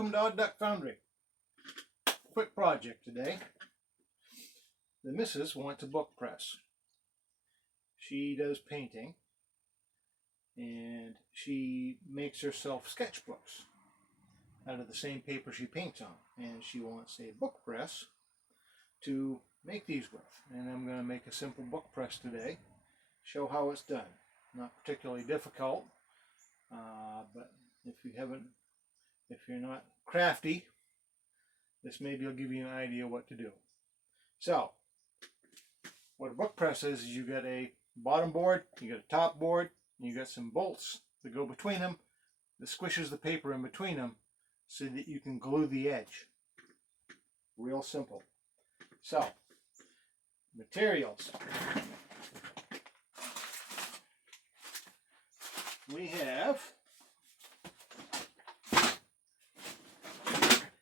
Welcome to Odd Duck Foundry. Quick project today. The missus wants a book press. She does painting and she makes herself sketchbooks out of the same paper she paints on, and she wants a book press to make these with. And I'm going to make a simple book press today, show how it's done. Not particularly difficult, but if you're not crafty, this maybe will give you an idea what to do. So, what a book press is you got a bottom board, you got a top board, and you got some bolts that go between them that squishes the paper in between them so that you can glue the edge. Real simple. So, materials. We have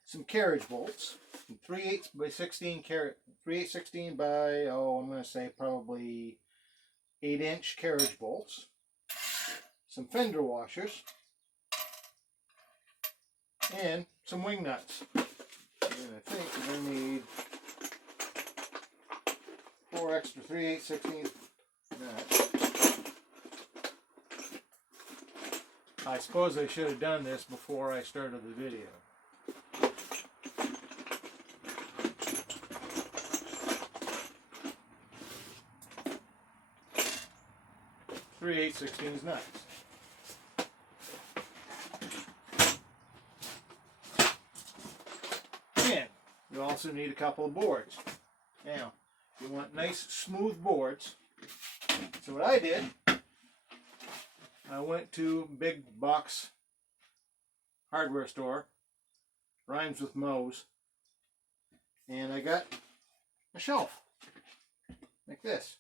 some carriage bolts, 3/8 by 16 3/8 by, I'm going to say probably 8-inch carriage bolts, some fender washers, and some wing nuts. And I think we're going to need 4 extra 3/8 nuts. I suppose I should have done this before I started the video. 3/8 nuts. And you also need a couple of boards. Now, you want nice smooth boards. So what I did, I went to big box hardware store, rhymes with Moe's, and I got a shelf like this.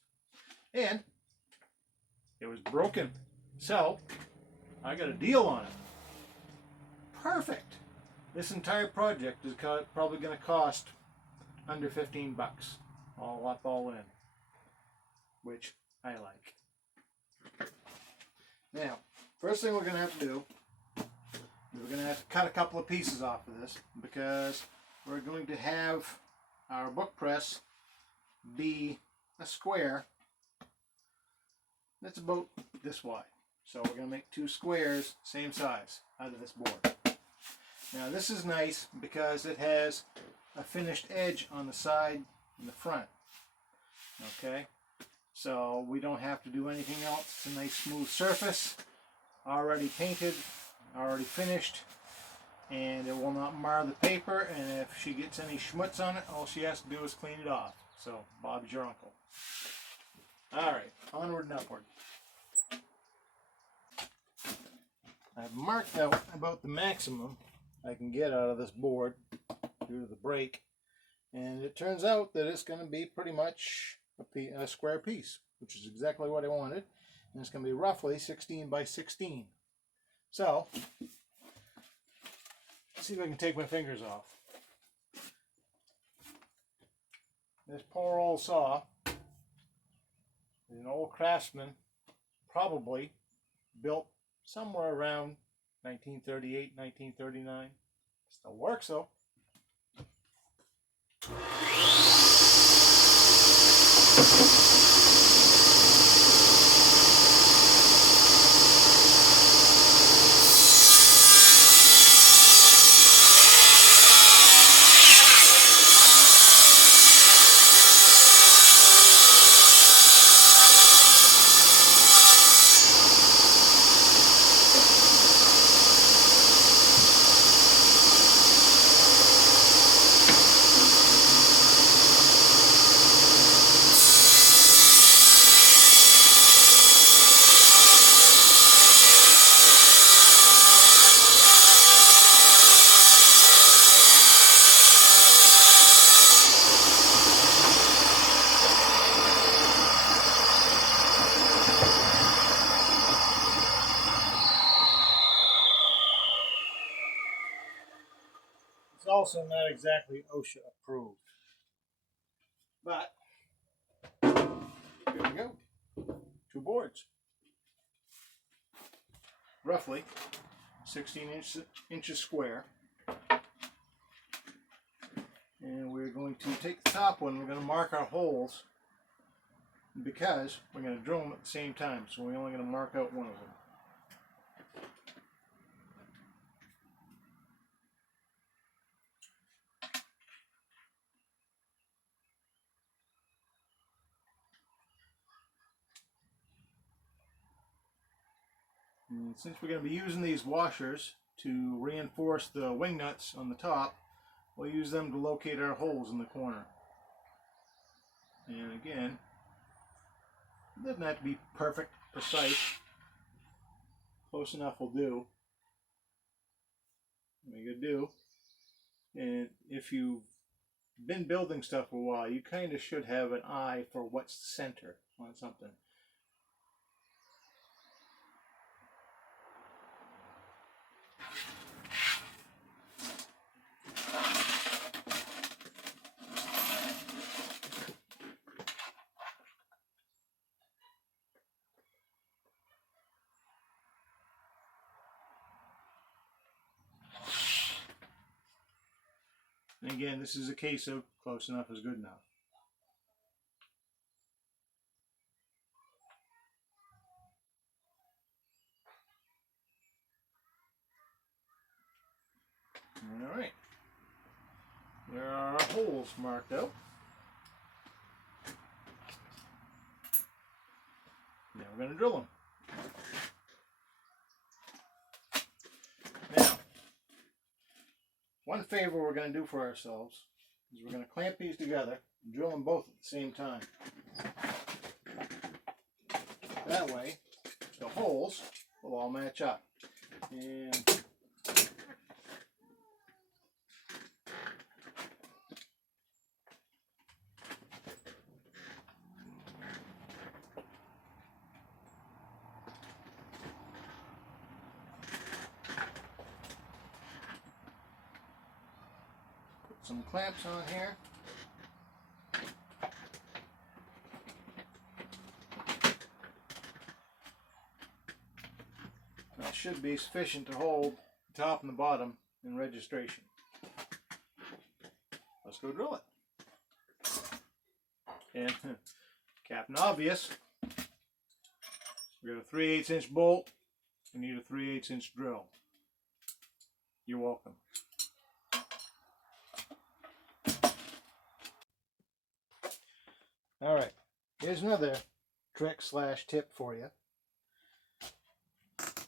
And it was broken, so I got a deal on it. Perfect. This entire project is probably going to cost under 15 bucks, all in, which I like. Now, first thing we're going to have to do is we're going to have to cut a couple of pieces off of this, because we're going to have our book press be a square that's about this wide. So we're going to make 2 squares same size out of this board. Now this is nice because it has a finished edge on the side and the front. Okay, so we don't have to do anything else. It's a nice smooth surface, already painted, already finished, and it will not mar the paper, and if she gets any schmutz on it, all she has to do is clean it off. So Bob's your uncle. Alright, onward and upward. I've marked out about the maximum I can get out of this board due to the break, and it turns out that it's going to be pretty much a square piece, which is exactly what I wanted, and it's going to be roughly 16 by 16. So, let's see if I can take my fingers off. This poor old saw, an old craftsman, probably built somewhere around 1938, 1939. Still works though. Also not exactly OSHA approved, but here we go. 2 boards, roughly 16 inches square. to take the top one, we're going to mark our holes because we're going to drill them at the same time. So we're only going to mark out one of them. And since we're going to be using these washers to reinforce the wing nuts on the top, we'll use them to locate our holes in the corner. And again, it doesn't have to be perfect, precise. Close enough will do. What you do. And if you've been building stuff for a while, you kind of should have an eye for what's the center on something. And again, this is a case of close enough is good enough. Alright. There are our holes marked out. Now we're going to drill them. Now, one favor we're going to do for ourselves is we're going to clamp these together and drill them both at the same time. That way, the holes will all match up. And some clamps on here. That should be sufficient to hold the top and the bottom in registration. Let's go drill it. And Captain Obvious, we got a 3/8 inch bolt. We need a 3/8 inch drill. You're welcome. Alright, here's another trick slash tip for you.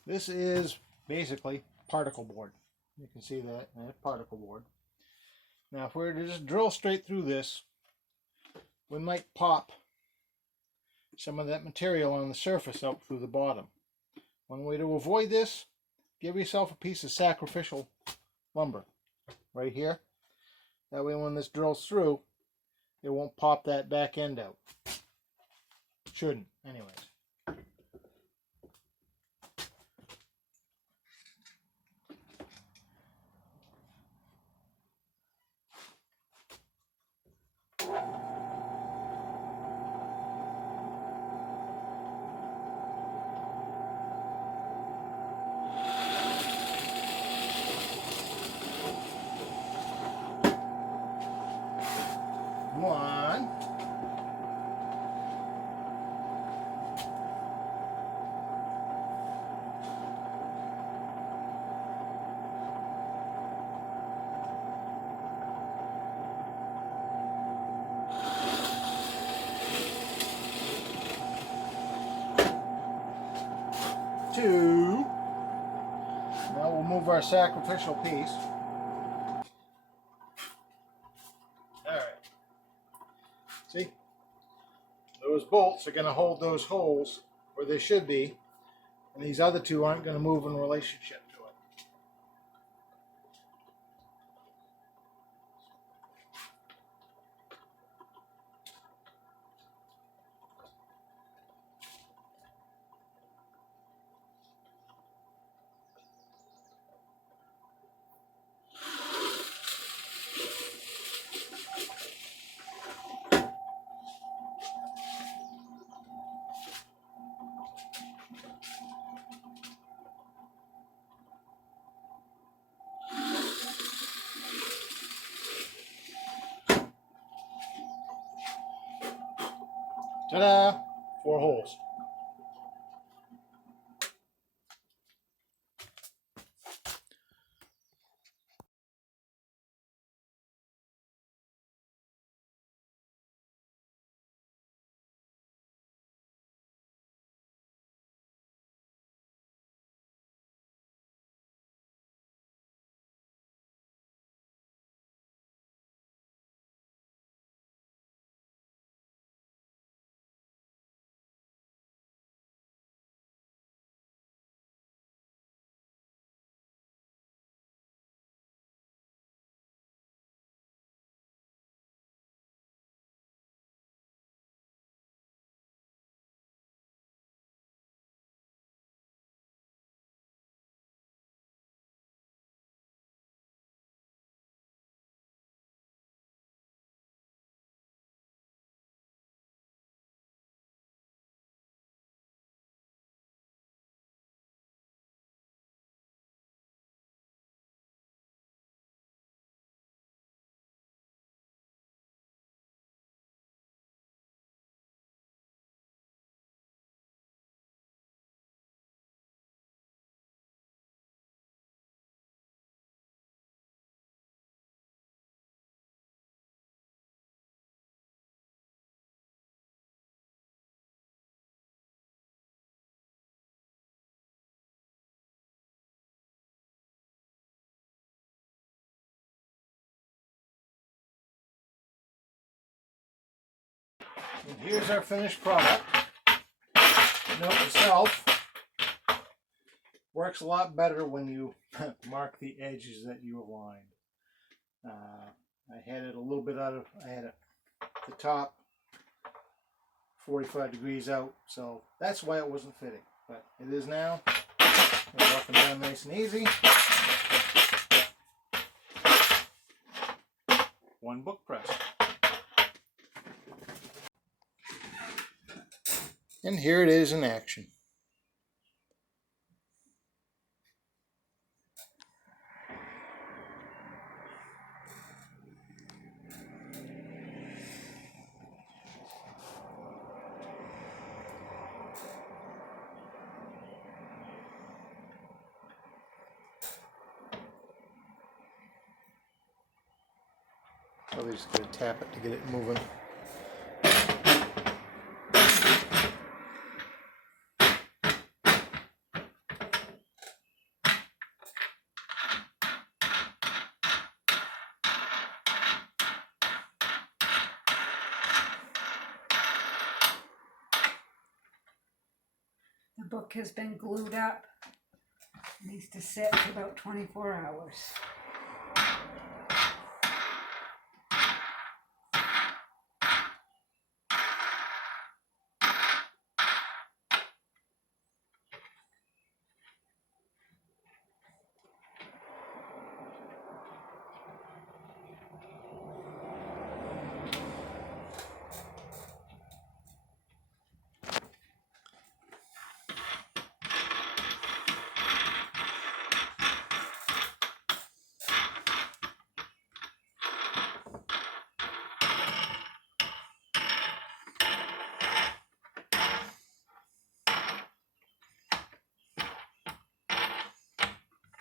This is basically particle board. You can see that, particle board. Now if we were to just drill straight through this, we might pop some of that material on the surface out through the bottom. One way to avoid this, give yourself a piece of sacrificial lumber right here. That way when this drills through, it won't pop that back end out. Shouldn't, anyways. One. Two. Now we'll move our sacrificial piece. See, those bolts are going to hold those holes where they should be, and these other two aren't going to move in relationship to it. Ta-da! 4 holes. And here's our finished product. Note to self, works a lot better when you mark the edges that you aligned. I had it a little bit out of, I had it the top 45 degrees out, so that's why it wasn't fitting. But it is now. It's up and down nice and easy. One book press. And here it is in action. Probably just going to tap it to get it moving. The book has been glued up. It needs to sit for about 24 hours.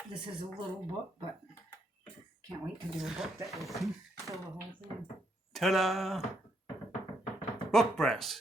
This is a little book, but can't wait to do a book that will fill the whole thing. Ta-da! Book press.